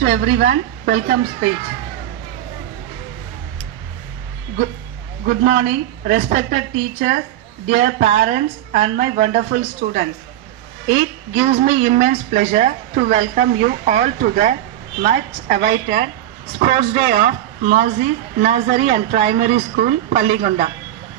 to everyone. Welcome speech. Good morning, respected teachers, dear parents, and my wonderful students. It gives me immense pleasure to welcome you all to the much awaited Sports Day of Mercy Nursery and Primary School, Palligonda.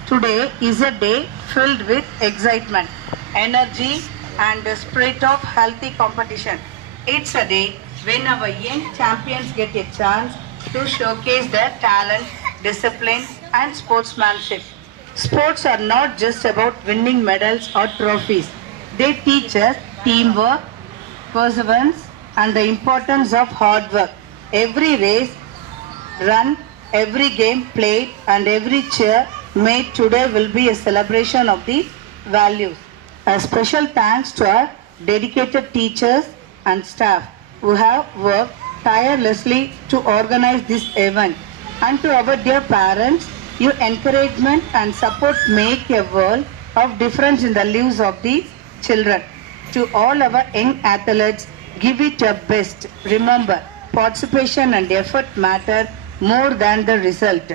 Today is a day filled with excitement, energy, and the spirit of healthy competition. It's a day when our young champions get a chance to showcase their talent, discipline, and sportsmanship. Sports are not just about winning medals or trophies. They teach us teamwork, perseverance, and the importance of hard work. Every race run, every game played, and every cheer made today will be a celebration of these values. A special thanks to our dedicated teachers and staff who have worked tirelessly to organize this event. And to our dear parents, your encouragement and support make a world of difference in the lives of these children. To all our young athletes, give it your best. Remember, participation and effort matter more than the result.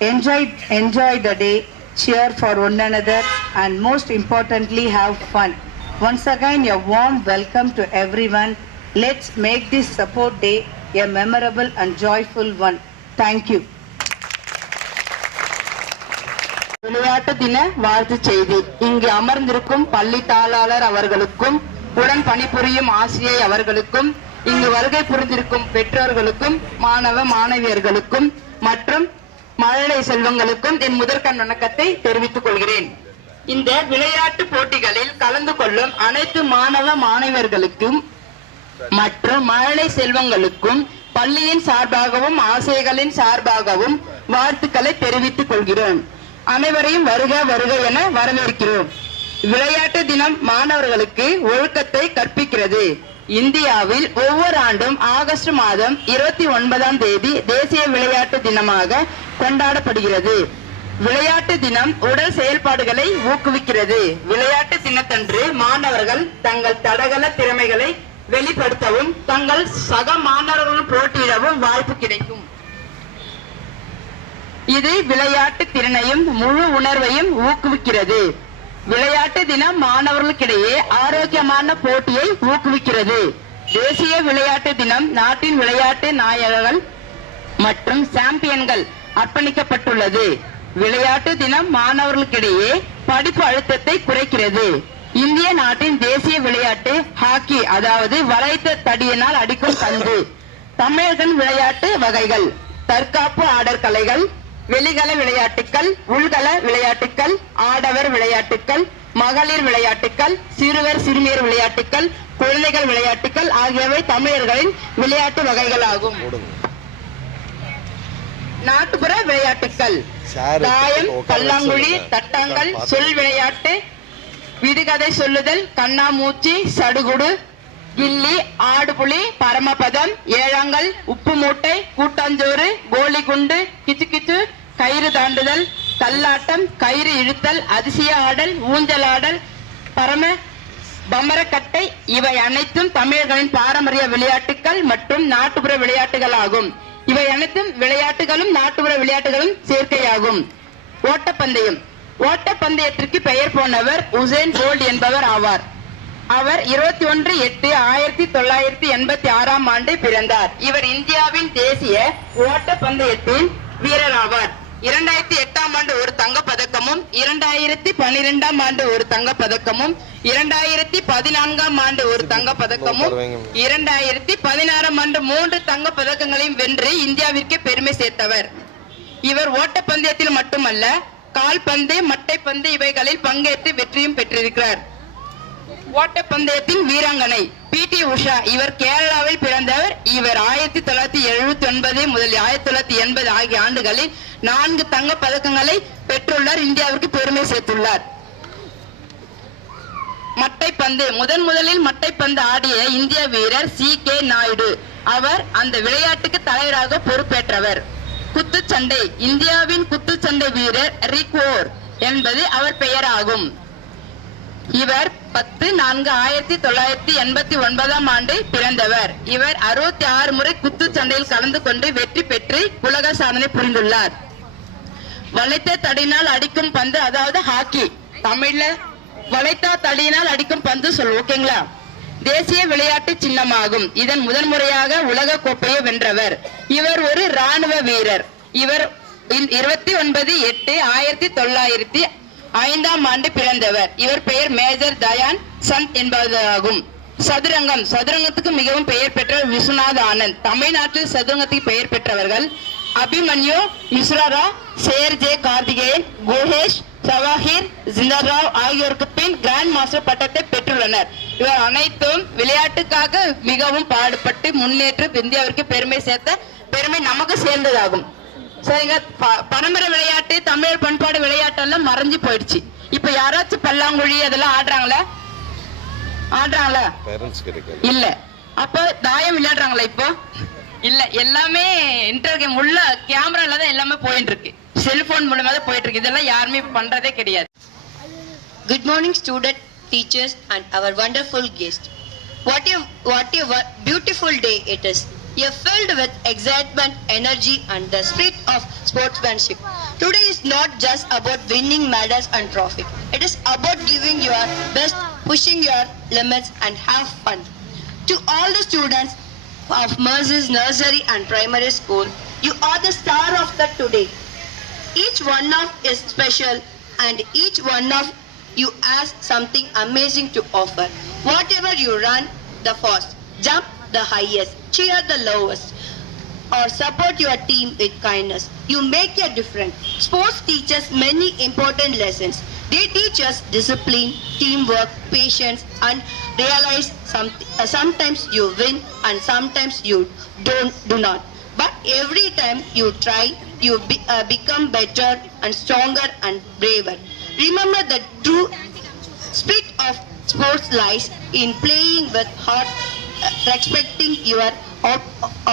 Enjoy the day, cheer for one another, and most importantly, have fun. Once again, a warm welcome to everyone. Let's make this support day a memorable and joyful one. Thank you. விளையாட்டு தின வாழ்த்து செய்தி. இங்கு அமர்ந்திருக்கும் பள்ளி தாளாளர் அவர்களுக்கும், உடன் பணிபுரியும் ஆசிரியை அவர்களுக்கும், இங்கு வருகை புரிந்திருக்கும் பெற்றோர்களுக்கும், மாணவ மாணவியர்களுக்கும் மற்றும் மழலை செல்வங்களுக்கும் என் முதற்கண் வணக்கத்தை தெரிவித்துக் கொள்கிறேன். இந்த விளையாட்டு போட்டிகளில் கலந்து கொள்ளும் அனைத்து மாணவ மாணவியர்களுக்கும் மற்றும் மழலை செல்வங்களுக்கும் பள்ளியின் சார்பாகவும் ஆசிரியர்களின் சார்பாகவும் வாழ்த்துக்களை தெரிவித்துக் கொள்கிறோம். அனைவரையும் வருக வருக என வரவேற்கிறோம். விளையாட்டு தினம் மாணவர்களுக்கு ஒழுக்கத்தை கற்பிக்கிறது. இந்தியாவில் ஒவ்வொரு ஆண்டும் ஆகஸ்ட் மாதம் 29ஆம் தேதி தேசிய விளையாட்டு தினமாக கொண்டாடப்படுகிறது. விளையாட்டு தினம் உடல் செயல்பாடுகளை ஊக்குவிக்கிறது. விளையாட்டு தினத்தன்று மாணவர்கள் தங்கள் தடகள திறமைகளை வெளிப்படுத்தவும் தங்கள் சக மாணவர்களுடன் போட்டியிடவும் வாய்ப்பு கிடைக்கும். இது விளையாட்டு திறனையும் முழு உணர்வையும் ஊக்குவிக்கிறது. விளையாட்டு தினம் மாணவர்களுக்கிடையே ஆரோக்கியமான போட்டியை ஊக்குவிக்கிறது. தேசிய விளையாட்டு தினம் நாட்டின் விளையாட்டு நாயகர்கள் மற்றும் சாம்பியன்கள் அர்ப்பணிக்கப்பட்டுள்ளது. விளையாட்டு தினம் மாணவர்களுக்கிடையே படிப்பு அழுத்தத்தை குறைக்கிறது. இந்திய நாட்டின் தேசிய விளையாட்டு ஹாக்கி, அதாவது வளைத்த தடியினால் அடிக்கும் பந்து. தமிழகன் விளையாட்டு வகைகள்: தற்காப்பு ஆடர் கலைகள், வெளிகள விளையாட்டுக்கள், உள்கள விளையாட்டுக்கள், ஆடவர் விளையாட்டுக்கள், மகளிர் விளையாட்டுக்கள், சிறுவர் சிறுமியர் விளையாட்டுக்கள், குழந்தைகள் விளையாட்டுக்கள் ஆகியவை தமிழர்களின் விளையாட்டு வகைகளாகும். நாட்டுப்புற விளையாட்டுக்கள்: தாயம், பல்லாங்குழி, தட்டாங்கல், சொல் விளையாட்டு, விடுகதை சொல்லுதல், கண்ணாமூச்சி, சடுகுடு, கில்லி, ஆடுபுலி, பரமபதம், ஏழாங்கல், உப்பு மூட்டை, கூட்டாஞ்சோறு, கோலி குண்டு, கிச்சு, கயிறு தாண்டுதல், கல்லாட்டம், கயிறு இழுத்தல், அதிசய ஆடல், ஊஞ்சல் ஆடல், பம்பரக்கட்டை இவை அனைத்தும் தமிழர்களின் பாரம்பரிய விளையாட்டுகள் மற்றும் நாட்டுப்புற விளையாட்டுகள் ஆகும். இவை அனைத்தும் விளையாட்டுகளும் நாட்டுப்புற விளையாட்டுகளும் சேர்க்கையாகும். ஓட்டப்பந்தயம்: ஓட்டப்பந்தயத்திற்கு பெயர் போனவர் உசேன் போல்ட் என்பவர் ஆவார். அவர் 21/8/1986ஆம் ஆண்டு பிறந்தார். இவர் இந்தியாவின் தேசிய ஓட்டப்பந்தயத்தின் வீரர் ஆவார். 2008ஆம் ஆண்டு ஒரு தங்கப் பதக்கமும், 2012ஆம் ஆண்டு ஒரு தங்கப் பதக்கமும், 2014ஆம் ஆண்டு ஒரு தங்கப் பதக்கமும், 2016ஆம் ஆண்டு 3 தங்கப் பதக்கங்களையும் வென்று இந்தியாவிற்கு பெருமை சேர்த்தவர். இவர் ஓட்டப்பந்தயத்தில் மட்டுமல்ல, கால்பந்து, மட்டைப்பந்து இவைகளில் பங்கேற்று வெற்றியும் பெற்றிருக்கிறார். ஓட்டப்பந்தயத்தின் வீராங்கனை பி.டி. உஷா. இவர் கேரளாவில் பிறந்தவர். இவர் 1979 முதல் 1980 ஆகிய ஆண்டுகளில் 4 தங்கப் பதக்கங்களை பெற்றுள்ளார். இந்தியாவிற்கு பெருமை சேர்த்துள்ளார். மட்டைப்பந்து: முதலில் மட்டைப்பந்து ஆடிய இந்திய வீரர் C.K. நாயுடு. அவர் அந்த விளையாட்டுக்கு தலைவராக பொறுப்பேற்றவர். குத்துச்சண்டை: இந்தியாவின் குத்துச்சண்டை வீரர் ரிக் ஓர் என்பது அவர் பெயராகும். இவர் 10/4/1989 ஆண்டு பிறந்தவர். இவர் 66 முறை குத்துச்சண்டையில் கலந்து கொண்டு வெற்றி பெற்று உலக சாதனை புரிந்துள்ளார். வளைத்த தடியினால் அடிக்கும் பந்து, அதாவது ஹாக்கி, தமிழ்ல வளைத்தா தடியினால் அடிக்கும் பந்து சொல்லுவோம். ஓகேங்களா? தேசிய விளையாட்டு சின்னமாகும். இதன் முதன்முறையாக உலக கோப்பையை வென்றவர். இவர் ஒரு ராணுவ வீரர். இவர் 29/8/1905 ஆண்டு பிறந்தவர். இவர் பெயர் மேஜர் தயான் சந்த் என்பதாகும். சதுரங்கம், சதுரங்கத்துக்கு மிகவும் பெயர் பெற்ற விஸ்வநாத் ஆனந்த். தமிழ்நாட்டில் சதுரங்கத்துக்கு பெயர் பெற்றவர்கள் அபிமன்யு மிஸ்ரா, சேர் ஜே கார்த்திகேயன், கோஹேஷ் சவாஹிர் ஜிந்தர்ராவ் ஆகியோருக்கு பின் கிராண்ட் மாஸ்டர் பட்டத்தை பெற்றுள்ளனர். இவர் அனைத்தும் விளையாட்டுக்காக மிகவும் பாடுபட்டு முன்னேற்று இந்தியாவிற்கு பெருமை சேர்த்த பெருமை நமக்கு சேர்ந்ததாகும். சரிங்க. பரம்பரை விளையாட்டு, தமிழர் பண்பாடு விளையாட்டு எல்லாம் மறைஞ்சு போயிடுச்சு. இப்ப யாராச்சும் பல்லாங்குழி அதெல்லாம் ஆடுறாங்களா? இல்ல. அப்ப தாயம் விளையாடுறாங்களா? இப்போ இல்ல. எல்லாமே இன்டர் கேம் உள்ள கேமரால தான் எல்லாமே போயிட்டு இருக்கு. செல்போன் மூலமா தான் போயிட்டு இருக்கு. இதெல்லாம் யாருமே பண்றதே கிடையாது. Good morning, student, teachers, and our wonderful guest. What a beautiful day it is. You're filled with excitement, energy, and the spirit of sportsmanship. Today is not just about winning medals and trophies. It is about giving your best, pushing your limits, and have fun. To all the students of Mercy's Nursery and Primary School, you are the star of the today. Each one of is special, and each one of you has something amazing to offer. Whatever you run the fast, jump the highest, cheer the lowest, or support your team with kindness, you make a difference. Sports teaches many important lessons. They teach us discipline, teamwork, patience, and realize sometimes you win and sometimes you do not. But every time you try, you become better and stronger and braver. Remember the true spirit of sports lies in playing with heart, respecting your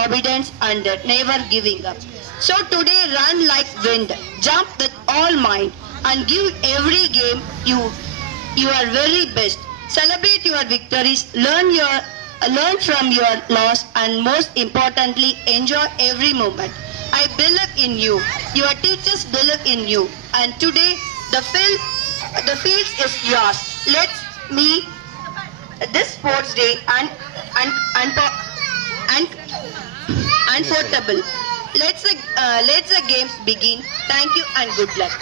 obedience, and never giving up. So today, run like wind, jump with all might, and give every game your very best. Celebrate your victories, learn from your loss, and most importantly, enjoy every moment. I believe in you. Your teachers believe in you, and today the field is yours. Let's meet this sports day unforgettable. Let's the games begin. Thank you and good luck.